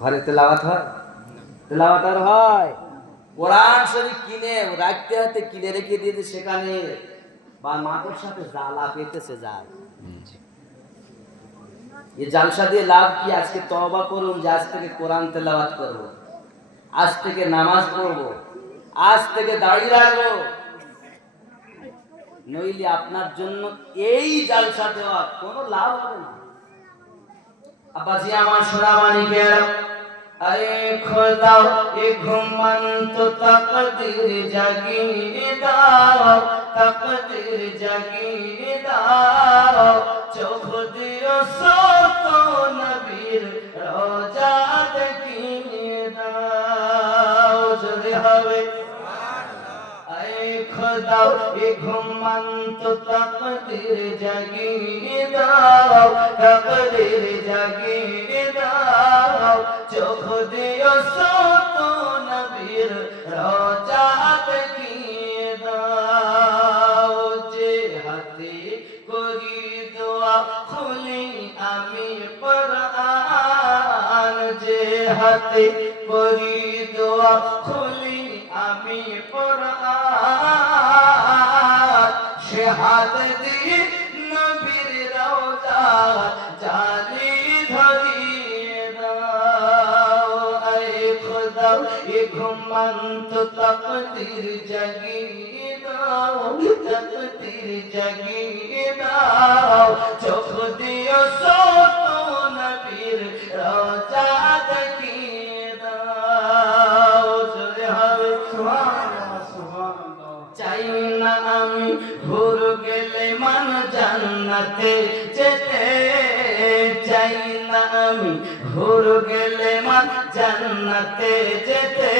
ঘরে তেলাওয়াত হয়? তেলাওয়াত আর হয়? কোরআন শরীফ কিনে রাখতে হাতে কিনে রেখে দিয়েছে সেখানে, বা মাথার সাথে জালা পেতেছে জাল। এই জালসা দিয়ে লাভ কি? আজকে তওবা করুন যে আজ থেকে কোরআন তেলাওয়াত করব, আজ থেকে নামাজ পড়ব, আজ থেকে দাঁড়িয়ে রাখবো। নইলে আপনার জন্য এই জালসা দেওয়া কোনো লাভ হবে না। আব্বাজি আমার সোনা মানিকের, আরে খোদা এ ঘুমন্ত তাকদীর জাগিয়ে দাও, তাকদীর জাগিয়ে দাও, চোখ দিও সত নবীর রোজা দেখিয়ে দাও। জোরে হবে খোদা এ ঘুমন্ত তাকদীর জাগিয়ে দাও, তাকদীর জাগিয়ে দাও, চোখ দিও সত নবীর রোজা দেখিয়ে দাও। যে হাতে করি দোয়া খুলি আমি কোরআন, যে হাতে করি দোয়া খুলি আমি কোরআন, সে হাত দিয়ে নবীর রওজা জালি ধরিয়ে দাও। আয় খোদা এ ঘুমন্ত তাকদীর জাগিয়ে দাও, তাকদীর জাগিয়ে দাও, চোখ দিও সত নবীর রওজা দেখিয়ে দাও। জোরে হবে সুবহানাল্লাহ, সুবহানাল্লাহ। চাই না আমি ভোর গেলে মান জান্নাতে যেতে, চাই না আমি ভোর গেলে মান জান্নাতে যেতে,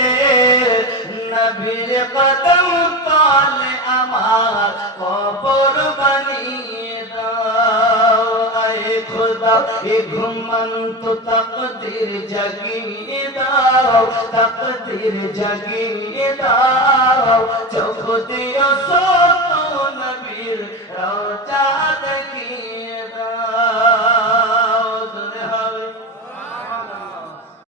নবীর কদম তলে আমার কবর বানিয়ে দাও। আয় খোদা এ ঘুমন্ত তাকদীর জাগিয়ে দাও, তাকদীর জাগিয়ে দাও, চোখ দিও সত